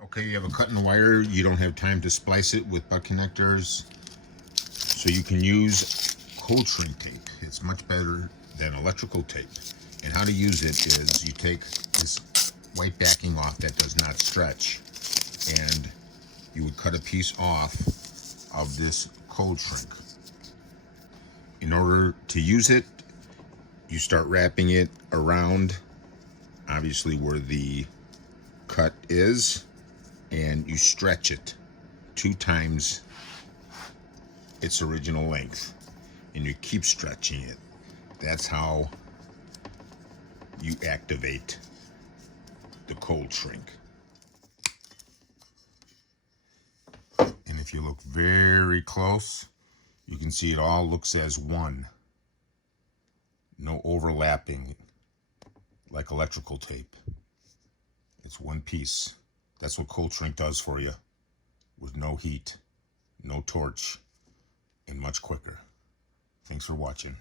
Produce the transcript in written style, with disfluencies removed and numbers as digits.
Okay, you have a cut in the wire, you don't have time to splice it with butt connectors, so you can use cold shrink tape. It's much better than electrical tape. And how to use it is you take this white backing off that does not stretch, and you would cut a piece off of this cold shrink. In order to use it, you start wrapping it around, obviously where the cut is, and you stretch it 2 times its original length, and you keep stretching it. That's how you activate the cold shrink. And if you look very close, you can see it all looks as one. No overlapping like electrical tape. It's one piece. That's what cold shrink does for you, with no heat, no torch, and much quicker. Thanks for watching.